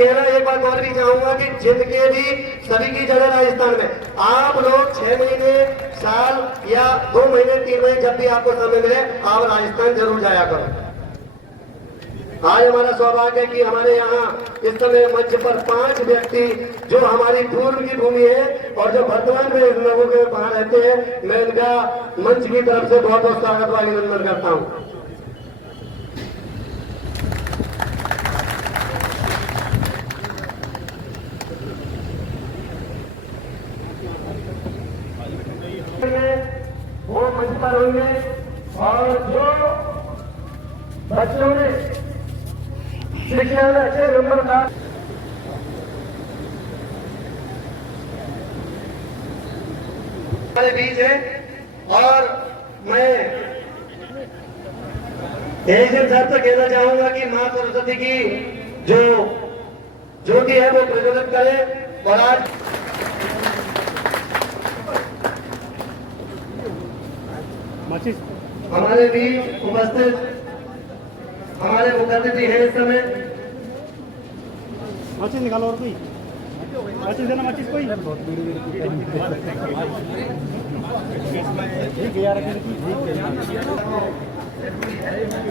कहना एक बात और भी चाहूंगा कि जिद के भी सभी की जगह राजस्थान में आप लोग 6 महीने, साल या 2 महीने, 3 महीने जब भी आपको समय मिले आप राजस्थान जरूर जाया करो। आज हमारा सौभाग्य है कि हमारे यहाँ इस समय मंच पर 5 व्यक्ति जो हमारी पूर्व की भूमि है और जो वर्तमान में इन लोगों के वहां रहते हैं, मैं इनका मंच की तरफ से बहुत बहुत स्वागत व अभिनंदन करता हूँ। वो मंच पर होंगे और जो बच्चों ने शिक्षा में अच्छे नंबर का हमारे बीच है और मैं एक दिन साहब तक कहना चाहूंगा कि मां सरस्वती की जो ज्योति है वो प्रज्वलित करे। और आज हमारे बीच उपस्थित हमारे मुख्यातिथि है इस समय। माचिस निकालो और कोई माचिस देना, माचिस कोई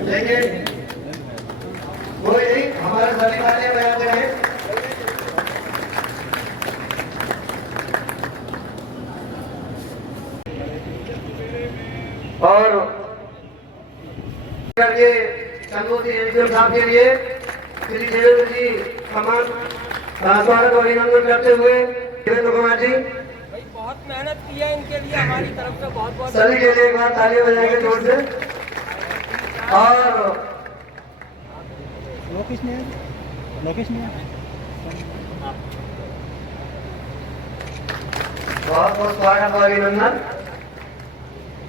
लेकिन कोई नहीं, हमारे सभी वाले बयान हैं। और ये चंदोजी एसडीएम साहब के लिए श्री देवेंद्र जी समान स्वागत और अभिनंदन करते हुए देवेंद्र कुमार जी बहुत मेहनत की है, इनके लिए हमारी तरफ से बहुत बहुत सभी के लिए एक बार ताली बजाएंगे जोर से। और लोकेश ने बहुत बहुत स्वागत और अभिनंदन।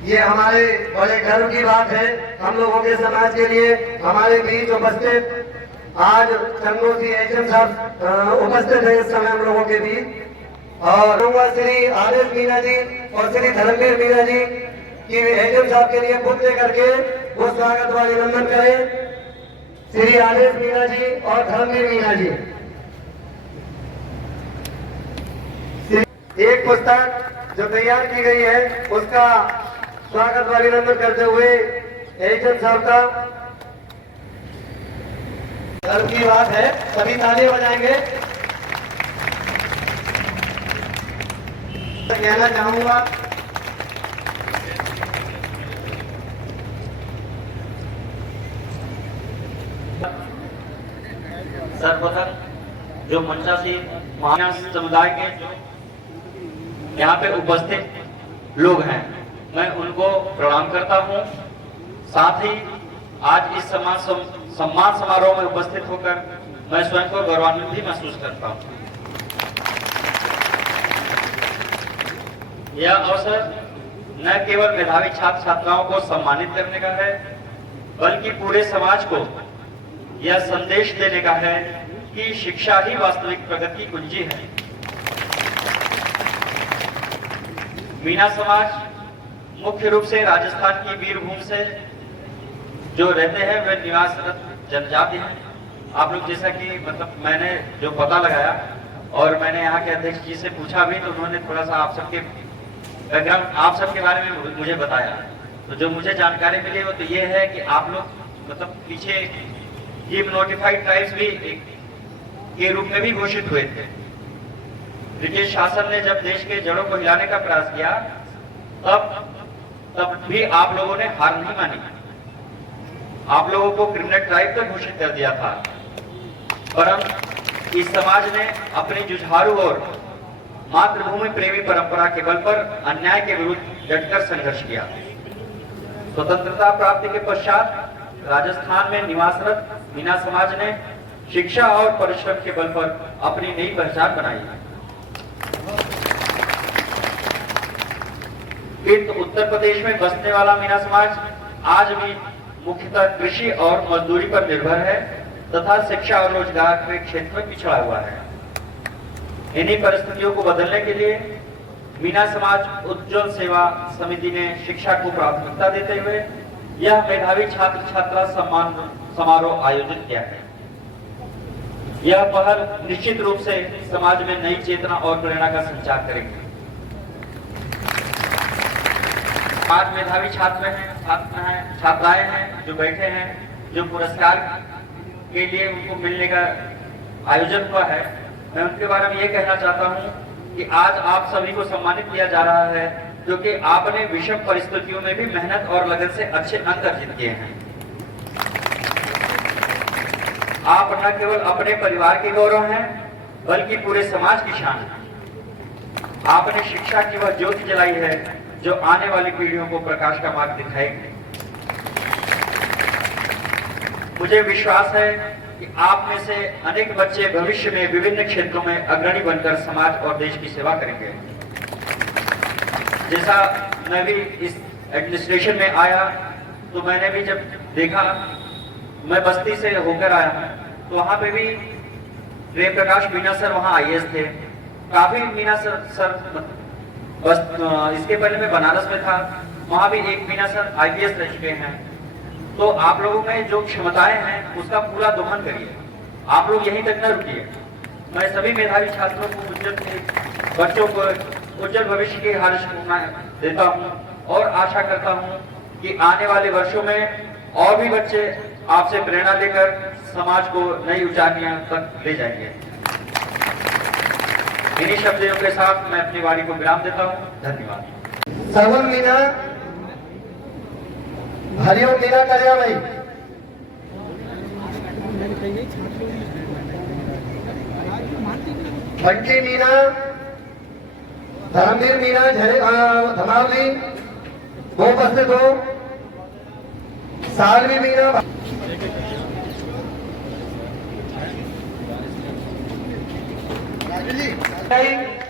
ये हमारे बड़े गर्व की बात है हम लोगों के समाज के लिए। हमारे बीच उपस्थित आज चंदोजी एसडीएम साहब उपस्थित है इस समय हम लोगों के बीच। और श्री आदेश मीना जी और श्री धर्मवीर मीना जी की एसडीएम साहब के लिए बुक लेकर के वो स्वागत व अभिनंदन करें। श्री आदेश मीना जी और धर्मवीर मीना जी। एक पुस्तक जो तैयार की गई है उसका स्वागत व अभिनंदन करते हुए एसडीएम साहब का गर्व की बात है, सभी तालियां बजाएंगे। कहना चाहूंगा सर्वप्रथम जो मंचासी महान समुदाय के जो यहाँ पे उपस्थित लोग हैं मैं उनको प्रणाम करता हूँ। साथ ही आज इस सम्मान समारोह में उपस्थित होकर मैं स्वयं को गौरवान्वित भी महसूस करता हूँ। यह अवसर न केवल मेधावी छात्र छात्राओं को सम्मानित करने का है बल्कि पूरे समाज को यह संदेश देने का है कि शिक्षा ही वास्तविक प्रगति की कुंजी है। मीना समाज मुख्य रूप से राजस्थान की वीरभूमि से जो रहते हैं वे निवासरत जनजाति हैं। आप लोग जैसा कि मैंने जो पता लगाया और मैंने यहाँ के अध्यक्ष जी से पूछा भी तो उन्होंने थोड़ा सा आप सबके बैकग्राउंड आप सबके बारे में मुझे बताया। तो जो मुझे जानकारी मिली वो तो ये है कि आप लोग पीछे ये नोटिफाइड ट्राइब्स भी के रूप में भी घोषित हुए थे। ब्रिटिश शासन ने जब देश के जड़ों को हिलाने का प्रयास किया तब भी आप लोगों ने हार नहीं मानी। आप लोगों को क्रिमिनल ट्राइब तक घोषित कर दिया था, परंतु इस समाज ने अपनी जुझारू और मातृभूमि प्रेमी परंपरा के बल पर अन्याय के विरुद्ध डटकर संघर्ष किया। स्वतंत्रता प्राप्ति के पश्चात राजस्थान में निवासरत मीना समाज ने शिक्षा और परिश्रम के बल पर अपनी नई पहचान बनाई। उत्तर प्रदेश में बसने वाला मीना समाज आज भी मुख्यतः कृषि और मजदूरी पर निर्भर है तथा शिक्षा और रोजगार के क्षेत्र में पिछड़ा हुआ है। इन्हीं परिस्थितियों को बदलने के लिए मीना समाज उज्ज्वल सेवा समिति ने शिक्षा को प्राथमिकता देते हुए यह मेधावी छात्र छात्रा सम्मान समारोह आयोजित किया है। यह पहल निश्चित रूप से समाज में नई चेतना और प्रेरणा का संचार करेगी। आज मेधावी छात्र हैं, छात्राएं हैं जो बैठे हैं, जो पुरस्कार के लिए उनको मिलने का आयोजन हुआ है, मैं उनके बारे में ये कहना चाहता हूं कि आज आप सभी को सम्मानित किया जा रहा है क्योंकि आपने विषम परिस्थितियों में भी मेहनत और लगन से अच्छे अंक अर्जित किए हैं। आप न केवल अपने परिवार के गौरव हैं बल्कि पूरे समाज की शान है। आपने शिक्षा की वह ज्योति जलाई है जो आने वाली पीढ़ियों को प्रकाश का मार्ग दिखाएगी। मुझे विश्वास है कि आप में से अनेक बच्चे भविष्य में विभिन्न क्षेत्रों में अग्रणी बनकर समाज और देश की सेवा करेंगे। जैसा मैं भी इस एडमिनिस्ट्रेशन में आया तो मैंने भी जब देखा, मैं बस्ती से होकर आया हूं, तो वहां पे भी प्रेम प्रकाश मीना सर वहां आईएएस थे। काफी मीना सर बस इसके पहले मैं बनारस में था, वहां भी एक मीना सर आईपीएस रह चुके हैं। तो आप लोगों में जो क्षमताएं हैं उसका पूरा दोहन करिए, आप लोग यहीं तक न रुकिए। मैं सभी मेधावी छात्रों को, बच्चों को उज्जवल भविष्य की हार्दिक शुभकामनाएं देता हूं और आशा करता हूं कि आने वाले वर्षों में और भी बच्चे आपसे प्रेरणा लेकर समाज को नई ऊंचाइयों तक ले जाएंगे। इन्हीं शब्दों के साथ मैं अपनी वाणी को विराम देता हूं। धन्यवाद। श्रवण मीना, हरिओम मीना करिया भाई, बंटी मीना, धर्मवीर मीना धमावली वो उपस्थित हो, सालवी मीना,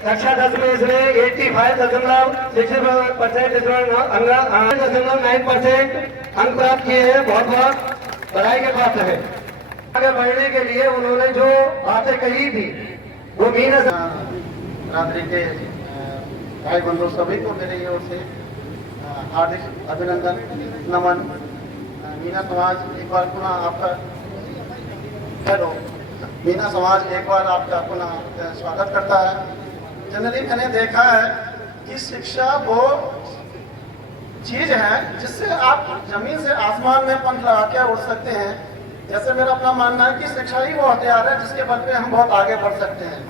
कक्षा 10 में इसने 85.6% अंक प्राप्त किए हैं। बहुत बहुत बधाई के पात्र है। आगे बढ़ने के लिए उन्होंने जो बातें कही थी वो मीना रात्रि के भाई बंधु सभी को मेरी ओर से हार्दिक अभिनंदन, नमन। मीना समाज एक बार पुनः आपका हेलो मीना समाज एक बार आपका पुनः स्वागत करता है। जनरली मैंने देखा है कि शिक्षा वो चीज है जिससे आप जमीन से आसमान में पंख लगा के उड़ सकते हैं। जैसे मेरा अपना मानना है कि शिक्षा ही वो हथियार है जिसके बल पे हम बहुत आगे बढ़ सकते हैं।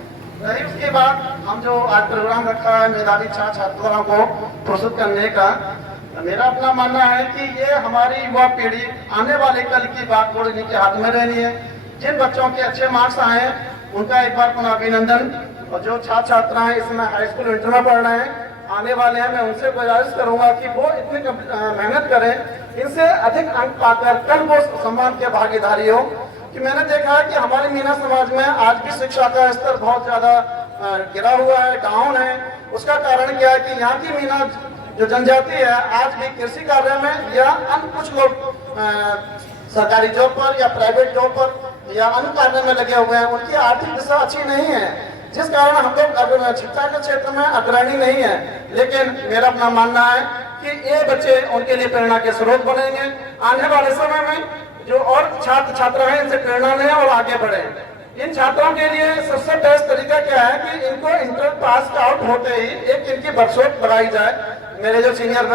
रही उसके बाद हम जो आज प्रोग्राम रखा है मेधावी छात्रों को प्रोत्साहित करने का, मेरा अपना मानना है कि ये हमारी युवा पीढ़ी आने वाले कल की बात थोड़ी इनके हाथ में रहनी है। जिन बच्चों के अच्छे मार्क्स आए उनका एक बार पुनः अभिनंदन, और जो छात्र छात्राएं इसमें हाई स्कूल इंटर में पढ़ रहे हैं आने वाले हैं, मैं उनसे गुजारिश करूंगा कि वो इतनी मेहनत करें, इनसे अधिक अंक पाकर कल वो सम्मान के भागीदारी हो। कि मैंने देखा है कि हमारे मीना समाज में आज भी शिक्षा का स्तर बहुत ज्यादा गिरा हुआ है, डाउन है। उसका कारण क्या है कि यहाँ की मीना जो जनजाति है आज भी कृषि कार्य में या अन्य कुछ लोग सरकारी जॉब पर या प्राइवेट जॉब पर या अन्य कार्य में लगे हुए हैं, उनकी आर्थिक दिशा अच्छी नहीं है, जिस कारण हम लोग शिक्षा के क्षेत्र में अग्रणी नहीं है। लेकिन मेरा अपना मानना है कि ये बच्चे उनके लिए प्रेरणा के स्रोत बनेंगे। आने वाले समय में जो और छात्र छात्रा हैं इनसे प्रेरणा लें और आगे बढ़े। इन छात्रों के लिए सबसे बेस्ट तरीका क्या है कि इनको इंटर पास आउट होते ही एक इनकी वर्कशॉप लगाई जाए। मेरे जो सीनियर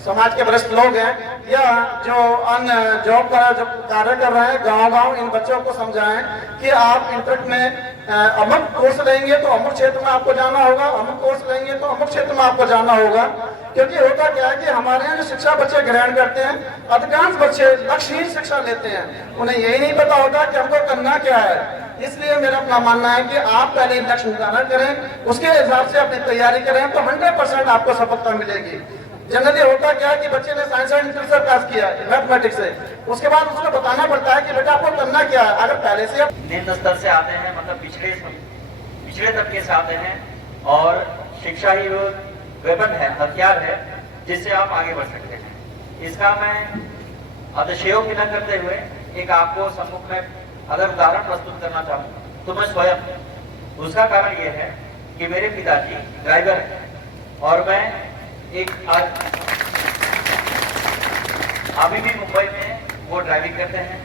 समाज के वरिष्ठ लोग हैं या जो अन्य जॉब पर जो कार्य कर रहे हैं गांव-गांव इन बच्चों को समझाएं कि आप इंटर में अमुक कोर्स लेंगे तो अमुक क्षेत्र में आपको जाना होगा, अमुक कोर्स लेंगे तो अमुक क्षेत्र में आपको जाना होगा। क्योंकि होता क्या है कि हमारे यहाँ जो शिक्षा बच्चे ग्रहण करते हैं, अधिकांश बच्चे लक्ष्यहीन शिक्षा लेते हैं, उन्हें यही नहीं पता होता कि हमको करना क्या है। इसलिए मेरा अपना मानना है कि आप पहले लक्ष्य निर्धारण करें, उसके हिसाब से अपनी तैयारी करें तो 100% आपको सफलता मिलेगी। जनरली होता क्या है कि बच्चे ने साइंस एंड इंटर से पास किया मैथमेटिक्स से, उसके बाद उसको बताना पड़ता है कि बेटा आपको करना क्या है। अगर पहले से आप निम्न स्तर से आते हैं, मतलब पिछड़े तबके से आते हैं, और शिक्षा ही वो वेपन है, हथियार है जिससे आप आगे बढ़ सकते हैं। इसका मैं अतिशयोक्ति न करते हुए एक आपको सम्मुख में अगर उदाहरण प्रस्तुत करना चाहूँ तो मैं स्वयं, उसका कारण ये है कि मेरे पिताजी ड्राइवर हैं और मैं एक अभी भी मुंबई में वो ड्राइविंग करते हैं।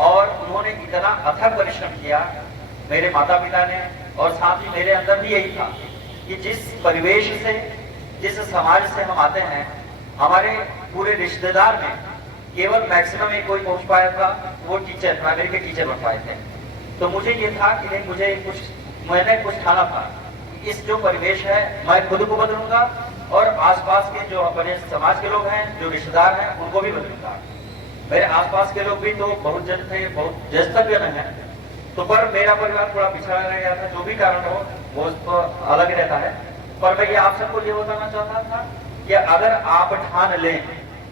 और उन्होंने इतना अथक परिश्रम किया, मेरे माता पिता ने, और साथ ही मेरे अंदर भी यही था कि जिस परिवेश से, जिस समाज से हम आते हैं, हमारे पूरे रिश्तेदार में केवल मैक्सिमम एक कोई पहुंच पाया था, वो टीचर, प्राइमरी के टीचर बन पाए थे। तो मुझे ये था कि नहीं, मैंने कुछ ठाना था, इस जो परिवेश है मैं खुद को बदलूंगा और आसपास के जो अपने समाज के लोग हैं, जो रिश्तेदार हैं, उनको भी बदलूंगा। मेरे आसपास के लोग भी तो बहुत जन थे, बहुत ज्येष्ठज्ञ हैं, तो पर मेरा परिवार थोड़ा पिछड़ा रह गया था, जो भी कारण हो वो तो अलग रहता है। पर मैं ये आप सबको ये बताना चाहता था कि अगर आप ठान लें,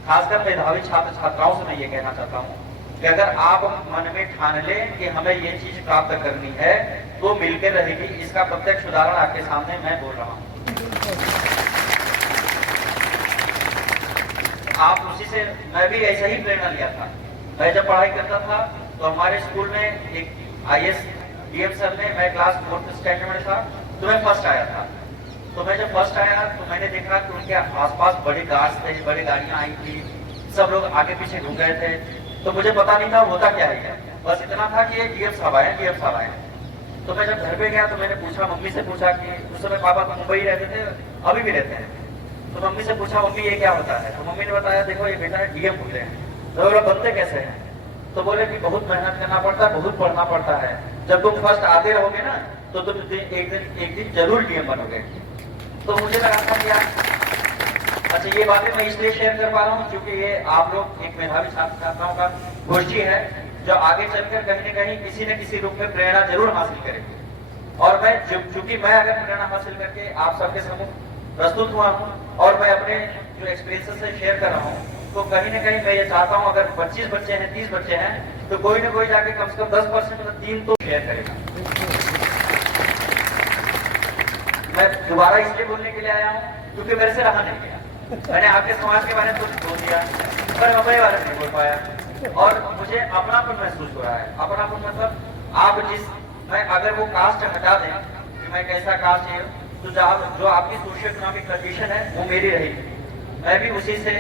खासकर मेधावी छात्र छात्राओं से मैं ये कहना चाहता हूँ कि अगर आप मन में ठान लें कि हमें ये चीज प्राप्त करनी है तो मिलकर रहेगी। इसका प्रत्यक्ष उदाहरण आपके सामने मैं बोल रहा हूँ। आप उसी से, मैं भी ऐसा ही प्रेरणा लिया था। मैं जब पढ़ाई करता था तो हमारे स्कूल में एक IAS DM सर ने, मैं क्लास 4th स्टैंडर्ड में था तो मैं फर्स्ट आया था। तो मैं जब फर्स्ट आया तो मैंने देखा कि उनके आसपास बड़े कार्स थे, बड़ी गाड़ियां आई थी, सब लोग आगे पीछे घूम रहे थे। तो मुझे पता नहीं था होता क्या है, बस इतना था कि ये DM साहब आए। तो मैं जब घर पे गया तो मैंने पूछा, मम्मी से पूछा कि उस समय पापा तो मुंबई रहते थे, अभी भी रहते हैं। तो मम्मी से पूछा, मम्मी ये क्या होता है? तो मम्मी ने बताया, देखो ये बेटा DM होते हैं। तो बोला बनते कैसे हैं? तो बोले कि बहुत मेहनत करना पड़ता है, बहुत पढ़ना पड़ता है। जब तुम फर्स्ट आते रहोगे ना तो तुम एक दिन जरूर DM बनोगे। तो मुझे लगा था कि यार, अच्छा ये बातें मैं इसलिए शेयर कर पा रहा हूँ क्योंकि ये आप लोग एक मेधावी छात्र छात्राओं का गोष्ठी है जो आगे चलकर कहीं न कहीं किसी न किसी रूप में प्रेरणा जरूर हासिल करेगी। और मैं चूंकि मैं अगर प्रेरणा हासिल करके आप सबके सम्मुख प्रस्तुत हुआ हूँ और मैं अपने जो एक्सपीरियंसेस से शेयर कर रहा हूँ, तो कहीं न कहीं मैं ये चाहता हूँ अगर 25 बच्चे हैं, 30 बच्चे हैं, तो कोई ना कोई जाके कम से कम 10% मतलब 3 तो शेयर करेगा। मैं दोबारा इसलिए बोलने के लिए आया हूँ क्योंकि मेरे से रहा नहीं गया। मैंने आपके समाज के बारे में कुछ बोल दिया पर अपने बारे में नहीं बोल पाया और मुझे अपनापन महसूस हो रहा है। अपनापन मतलब आप मैं अगर वो कास्ट हटा दें कि मैं कैसा कास्ट है, तो जो आपकी सोशियो इकोनॉमिक कंडीशन है वो मेरी रहेगी। मैं भी उसी से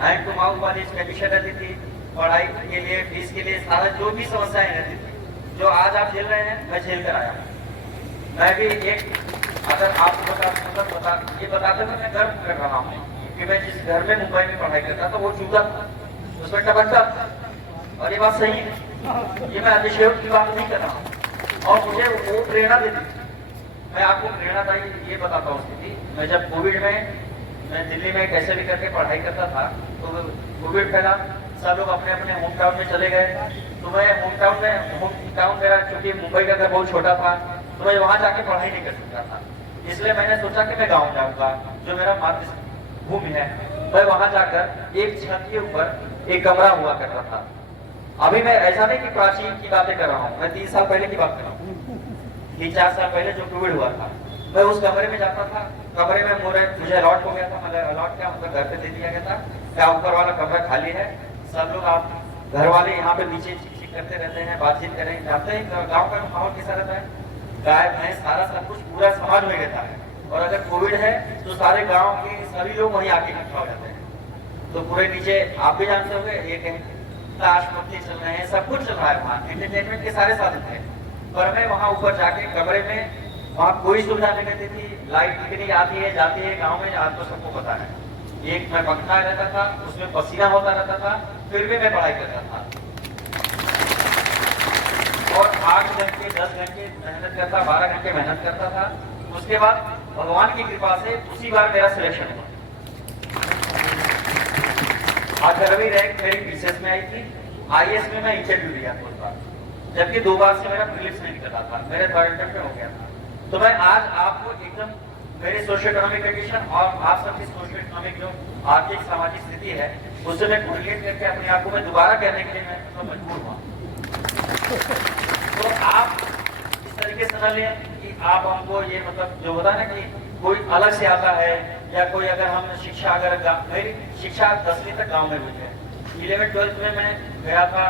हैंड टू माउथ वाली कंडीशन रहती थी, पढ़ाई के लिए, फीस के लिए, सारा जो भी समस्याएं रहती थी, जो आज आप झेल रहे हैं मैं झेल कर आया हूँ। मैं भी अगर आपको ये बताते तो मैं गर्व कर रहा हूँ कि मैं जिस घर में मुंबई में पढ़ाई करता था वो चूता था, उसमें टपकता था। और ये बात सही है, ये मैं अतिशयोक्ति की बात नहीं कर रहा हूँ और मुझे वो प्रेरणा देती थी। मैं आपको प्रेरणादायी ये बताता हूँ स्थिति। मैं जब कोविड में मैं दिल्ली में कैसे भी करके पढ़ाई करता था, तो कोविड फैला, सब लोग अपने अपने होम टाउन में चले गए। तो मैं होम टाउन मेरा चूंकि मुंबई का घर बहुत छोटा था तो मैं वहां जाके पढ़ाई नहीं कर सकता था। इसलिए मैंने सोचा कि मैं गाँव जाऊंगा, जो मेरा मातृभूमि है। मैं वहां जाकर एक छत के ऊपर एक कमरा हुआ करता था। अभी मैं ऐसा नहीं कि प्राचीन की बातें कर रहा हूँ, मैं 3 साल पहले की बात कर रहा हूँ, 3-4 साल पहले जो कोविड हुआ था। मैं उस कमरे में जाता था, कमरे में मुझे अलॉट हो गया था, मतलब अलॉट क्या मतलब घर पे दे दिया गया था, क्या ऊपर वाला कमरा खाली है, सब लोग आप घर वाले यहाँ पे नीचे चीख करते रहते हैं, बातचीत करें, जाते हैं। गाँव का माहौल कैसा रहता है, गाय भैंस सारा सब कुछ पूरा समाज में रहता है। और अगर कोविड है तो सारे गाँव के सभी लोग वहीं आके इकट्ठा हो जाते हैं। तो पूरे नीचे आप भी जानते होंगे, एक ताश पत्ती चल रहे हैं, सब कुछ चल रहा है वहाँ, एंटरटेनमेंट के सारे साधन थे। पर मैं वहाँ ऊपर जाके कमरे में, वहाँ कोई सुविधा नहीं रहती थी, लाइट कितनी आती है जाती है गांव में, आज तो सबको पता है। एक मैं पंखा रहता था, उसमें पसीना होता रहता था, फिर भी मैं पढ़ाई करता था और 8 घंटे 10 घंटे मेहनत करता, 12 घंटे मेहनत करता था। उसके बाद भगवान की कृपा से उसी बार मेरा सिलेक्शन हुआ। 18वीं रैंक मेरी BCS में आई थी, IAS में मैं इंटरव्यू दिया था उस बार, जबकि 2 बार से मेरा प्रीलिम्स नहीं निकला था, मेरे 3rd अटेम्प्ट में हो गया था। तो मैं आज आपको एकदम मेरी सोशियो इकोनॉमिक कंडीशन और आप सबकी सोशियो इकोनॉमिक जो आर्थिक सामाजिक स्थिति है उससे मैं कोरिलेट करके अपने आप को मैं दोबारा कहने के लिए मैं तो मजबूर हुआ। तो आप इस तरीके से न लें कि आप हमको ये मतलब जो होता है ना कि कोई अलग से आता है, या कोई अगर हम शिक्षा अगर मेरी शिक्षा 10वीं तक गाँव में हुई है। 11th-12th में मैं गया था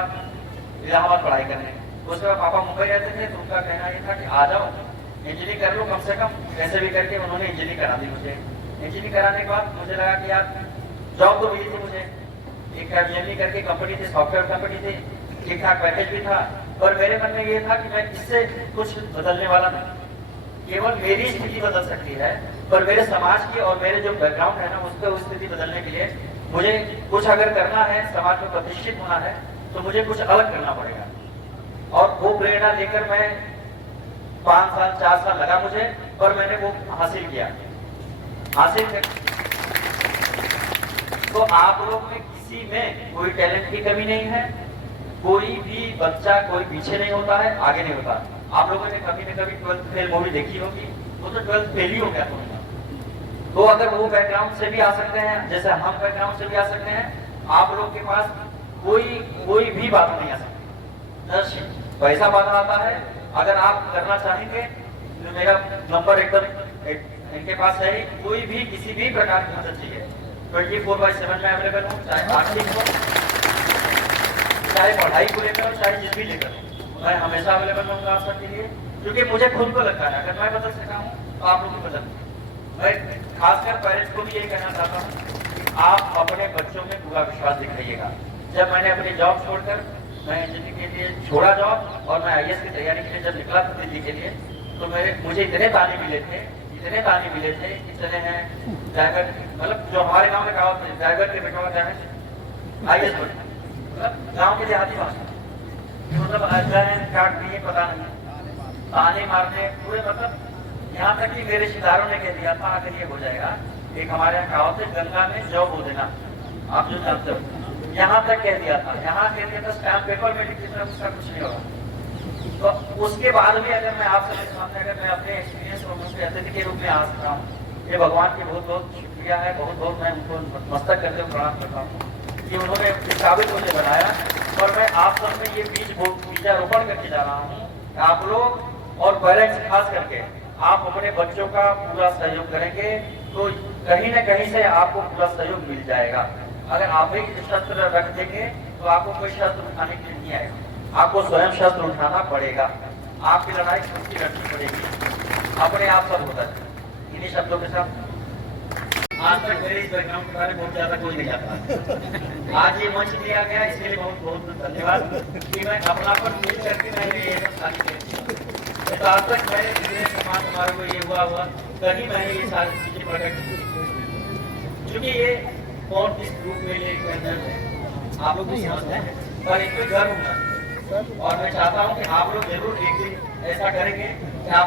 इलाहाबाद पढ़ाई करने, उसके बाद पापा मुंबई रहते थे तो उनका कहना ये था कि आ जाओ इंजीनियरिंग कर लो कम से कम, कैसे भी करके उन्होंने इंजीनियरिंग करा दी मुझे। इंजीनियरिंग कराने के बाद मुझे लगा कि यार जॉब तो मिली थी मुझे, एक कैबियनी करके कंपनी थी, सॉफ्टवेयर कंपनी थी, ठीक ठाक पैकेज भी था, पर मेरे मन में ये था कि मैं इससे कुछ बदलने वाला नहीं, केवल मेरी स्थिति बदल सकती है, पर मेरे समाज की और मेरे जो बैकग्राउंड है ना उसका उस स्थिति बदलने के लिए मुझे कुछ अगर करना है, समाज में प्रतिष्ठित होना है, तो मुझे कुछ अलग करना पड़ेगा। और वो प्रेरणा लेकर मैं 5 साल 4 साल लगा मुझे, पर मैंने वो हासिल किया। तो आप लोग में किसी में कोई टैलेंट की कमी नहीं है, कोई भी बच्चा कोई पीछे नहीं होता है, आगे नहीं होता। आप लोगों ने कभी न कभी 12th फेल मूवी देखी होगी, वो तो 12th फेल ही हो गया था। तो अगर वो बैकग्राउंड से भी आ सकते हैं, जैसे हम बैकग्राउंड से भी आ सकते हैं, आप लोग के पास कोई भी बात नहीं आ सकती। पैसा बाधा आता है, अगर आप करना चाहेंगे तो मेरा नंबर एकदम इनके पास है। कोई भी किसी भी प्रकार की मदद चाहिए 24/7 में अवेलेबल हूँ, चाहे आर्थिक हो, चाहे पढ़ाई को लेकर हो, चाहे जिस भी लेकर हो, मैं हमेशा अवेलेबल रहूंगा आप सबके लिए, क्योंकि मुझे खुद को लगता है अगर मैं बदल सका हूँ तो आप लोग भी बदल। मैं खासकर पेरेंट्स को भी यही कहना चाहता हूँ कि आप अपने बच्चों में पूरा विश्वास दिखाइएगा। जब मैंने अपनी जॉब छोड़कर मैं इंजीनियरिंग के लिए छोड़ा जॉब और मैं IAS की तैयारी के लिए जब निकला था दिल्ली के लिए, तो मुझे इतने ताने मिले थे कि चले हैं ड्राइवर, मतलब जो हमारे गाँव में कहावत है ड्राइवर के बेटा क्या है IAS बने, मतलब गाँव के देहाती भाषा, मतलब काट दिए पता नहीं, ताने मारने पूरे, मतलब यहाँ तक कि मेरे रिश्तेदारों ने कह दिया था अगर ये हो जाएगा, एक हमारे यहाँ कहावत है गंगा में जौ बो देना, आप जो जानते हो, यहाँ तक कह दिया था, यहाँ कह दिया था स्टैम्प पेपर में लिख देना, उसका कुछ नहीं होगा। तो उसके बाद भी अगर मैं आप सबके सामने अगर मैं अपने एक्सपीरियंस और मुझसे अतिथि के रूप में आ सकता हूँ, ये भगवान की बहुत बहुत शुक्रिया है, बहुत बहुत मैं उनको मस्तक करते हुए प्रणाम करता हूँ कि उन्होंने काबिल मुझे बनाया। और मैं आप सब में ये बीजारोपण करके जा रहा हूँ, आप लोग और पेरेंट्स खास करके आप अपने बच्चों का पूरा सहयोग करेंगे तो कहीं न कहीं से आपको पूरा सहयोग मिल जाएगा। अगर आप ही शस्त्र रख देंगे तो आपको कोई शस्त्र उठाने के लिए नहीं आएगा, आपको स्वयं शस्त्र उठाना पड़ेगा, आपकी लड़ाई खुद की लड़नी पड़ेगी, अपने आप सब होता है। इन्हीं शब्दों के साथ आज तक मेरे इस बैकग्राउंड के बारे में बहुत ज्यादा कोई नहीं आता, आज ये मंच दिया गया इसके लिए बहुत बहुत धन्यवाद कि मैं अपनापन फील करके मैंने ये तो आज तक मैंने समाज हमारे को ये हुआ कहीं मैंने ये सारी चीजें प्रकट की, क्योंकि ये कौन किस ग्रुप में ले आप लोग भी समझते हैं, पर इसमें गर्व होगा। और मैं चाहता हूँ कि आप लोग जरूर एक दिन ऐसा करेंगे कि आप